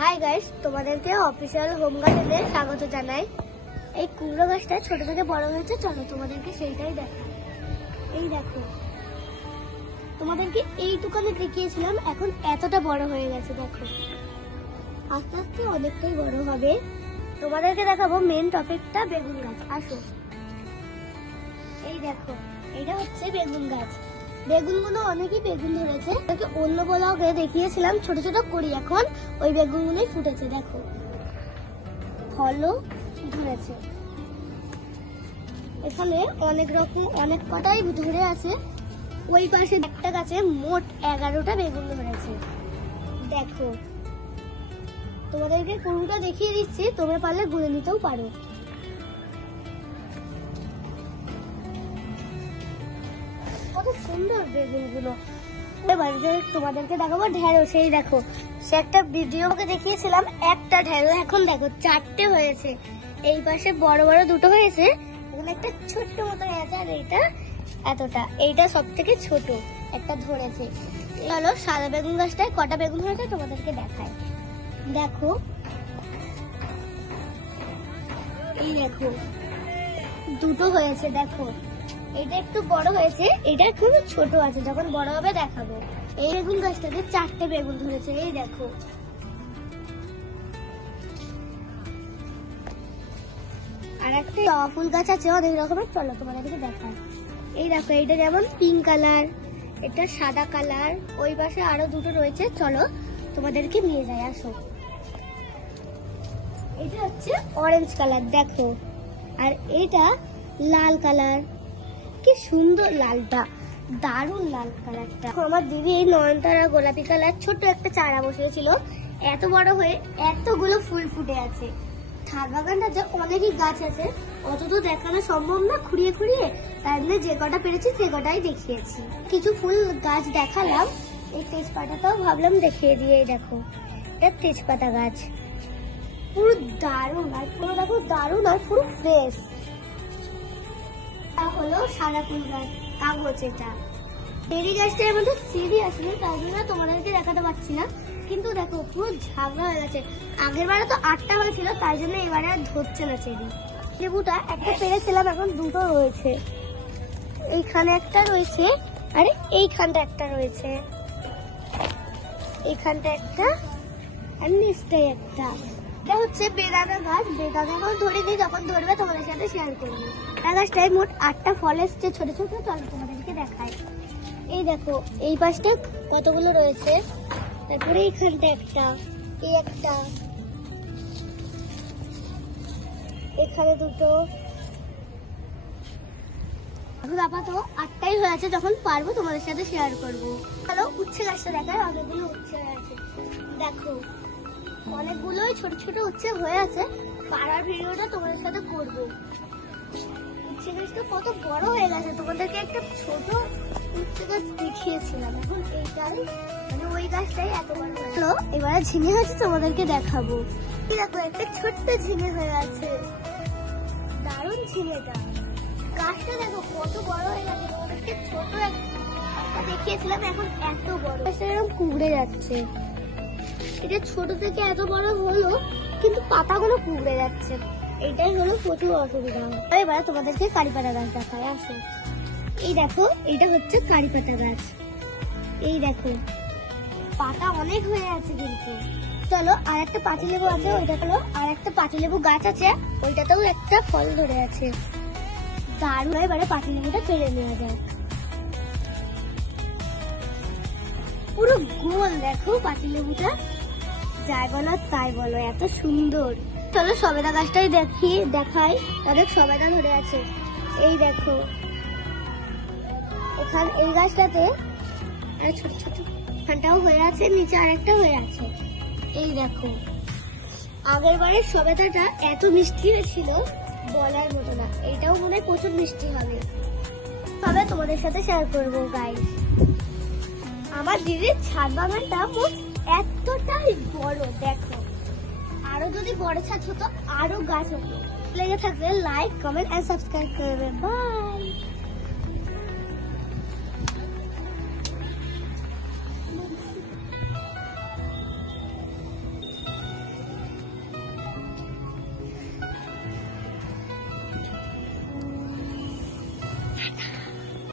Hi guys, তোমাদেরকে official home গার্ডেনে স্বাগত জানাই। এই কুমড়ো গাছটা ছোট থেকে বড় হয়েছে, চলো তোমাদেরকে সেইটাই দেখাই। এই দেখো, তোমাদেরকে এইটুকানে দেখিয়েছিলাম, এখন এতটা বড় হয়ে গেছে। দেখো আস্তে আস্তে অনেকটাই বড় হবে। তোমাদেরকে দেখাবো মেন টপিকটা, বেগুন গাছ। আসো, এই দেখো, এটা হচ্ছে বেগুন গাছ। বেগুনগুলো অনেকই বেগুন ধরেছে, অন্য ব্লগে দেখিয়েছিলাম ছোট ছোট করি, এখন ওই বেগুনগুলোই ফুটেছে। দেখো ফলও ধরেছে, এখানে অনেক রকম অনেক কটাই ধরে আছে। ওই পাশে একটা গাছে মোট 11টা বেগুন ধরেছে। দেখো তোমাদেরকে কোনটা দেখিয়ে দিচ্ছি, তোমরা পারলে গুনে নিতেও পারো। কত সুন্দর বেগুনগুলো। তোমাদেরকে দেখাবো ঢেঁড়স। এই দেখো, সে একটা ভিডিওকে দেখিয়েছিলাম একটা ঢেঁড়স, এখন দেখো 4টে হয়েছে। এই পাশে বড় বড় দুটো হয়েছে, এখানে একটা ছোট্ট মতো হয়েছে, আর এইটা এতটা, এইটা সব থেকে ছোট একটা ধরেছে। চলো সাদা বেগুন গাছটায় কটা বেগুন হয়েছে তোমাদেরকে দেখায়। দেখো, এই দেখো দুটো হয়েছে। দেখো এটা একটু বড় হয়েছে, এটা খুব ছোট আছে, যখন বড় হবে দেখাবো। এই বেগুন গাছটাতে 4টে বেগুন ধরেছে। এই দেখো, আর একটা ফুল গাছ আছে অনেক রকমের, চলো তোমাদেরকে দেখাই। এই দেখো, এইটা যেমন পিঙ্ক কালার, এটা সাদা কালার, ওই পাশে আরো দুটো রয়েছে, চলো তোমাদেরকে নিয়ে যাই। আসো, এটা হচ্ছে অরেঞ্জ কালার, দেখো, আর এটা লাল কালার। কি সুন্দর লালটা, দারুণ লাল কালারটা। আমার দিদি এই নয়নতারা গোলাপি কালার ছোট্ট একটা চারা বসিয়েছিল, এত বড় হয়ে এতগুলো ফুল ফুটে আছে। ছাদ বাগানটা যে অনেকই গাছ আছে, অত তো দেখানো সম্ভব না খুঁড়িয়ে খুঁড়িয়ে, তাই জন্য যে কটা পেরেছি সে কটাই দেখিয়েছি। কিছু ফুল গাছ দেখালাম, এই তেজপাতাটাও ভাবলাম দেখিয়ে দিয়ে। দেখো, এটা তেজপাতা গাছ, পুরো দারুণ, আর পুরো দেখো দারুণ, আর পুরো ফ্রেশ। হলো সাদা ফুল গাছ, কাগজ। এটা চেরি গাছটার মধ্যে চেরি আসলে, তাই জন্য তোমাদেরকে দেখাতে পারছি না, কিন্তু দেখো পুরো ঝাগড়া হয়ে গেছে। আগের বারে তো 8টা হয়েছিল, তাই জন্য এবারে আর ধরছে না চেরি। লেবুটা একটা পেরেছিলাম, এখন দুটো রয়েছে, এইখানে একটা রয়েছে, আর এইখানটা একটা রয়েছে, এইখানটা একটা, আর নিচটাই একটা। এটা হচ্ছে বেদানা গাছ। বেদানা এখন ধরিনি, যখন ধরবে তোমাদের সাথে শেয়ার করবো। গাছটায় মোট 8টা ফল এসছে ছোট ছোট, চলো তোমাদেরকে দেখাই। এই দেখো, এই পাশটা কতগুলো রয়েছে, তারপরে এইখানটা একটা, এই একটা, এখানে দুটো। এখন আপাতত 8টাই হয়েছে, যখন পারবো তোমাদের সাথে শেয়ার করবো। চলো উচ্ছে গাছটা দেখায়, অনেকগুলো উচ্ছে হয়েছে। দেখো অনেকগুলোই ছোট ছোট উচ্ছে হয়ে আছে, পাড়ার ভিডিওটা তোমাদের সাথে করবো। উচ্ছে গাছটা কত বড় হয়ে গেছে, তোমাদেরকে একটা ছোট উচ্ছে গাছ দেখিয়েছিলাম, এখন এইটাই মানে ওই গাছটাই এত বড় হলো। এবারে ঝিঙে হয়েছে, তোমাদেরকে দেখাবো। দেখো একটা ছোট্ট ঝিঙে হয়ে আছে, দারুণ ঝিঙেটা। গাছটা দেখো কত বড় হয়ে গেছে, তোমাদেরকে ছোট একটা দেখিয়েছিলাম, এখন এত বড়। গাছটা এরকম কুঁকড়ে যাচ্ছে, এটা ছোট থেকে এত বড় হলো, কিন্তু পাতাগুলো কুঁকড়ে যাচ্ছে, এটাই হলো প্রচুর অসুবিধা। এবার তোমাদেরকে কারিপাতা গাছ দেখায়। আসো, এই দেখো, এটা হচ্ছে কারিপাতা গাছ। এই দেখো পাতা অনেক হয়ে আছে, কিন্তু চলো আর একটা পাতিলেবু আছে, ওইটা হলো আর একটা পাতিলেবু গাছ আছে, ওইটাতেও একটা ফল ধরে আছে, দারুণ। এবারে পাতিলেবুটা পেরে নেওয়া যায়, পুরো গোল। দেখো পাতিলেবুটা, যাই বলো তাই বলো, এত সুন্দর। চলো সবেদা গাছটাই দেখাই, অনেক সবেদা ধরে আছে। এই দেখো, ওখানে এই গাছটাতে আর ছোট ছোট খানটাও হয়ে আছে, নিচে আরেকটা হয়ে আছে। এই দেখো, আগের বারের সবেদাটা এত মিষ্টি হয়েছিল বলার মতো না, এটাও মনে হয় প্রচুর মিষ্টি হবে। তবে তোমাদের সাথে শেয়ার করবো গাইস, আমার দিদির ছাদ বাগানটা এতটাই বড়। দেখো, আরো যদি বড় ছাদ হতো, আরো গাছ হতো। লেগে থাকলে লাইক, কমেন্ট এন্ড সাবস্ক্রাইব করবে। বাই।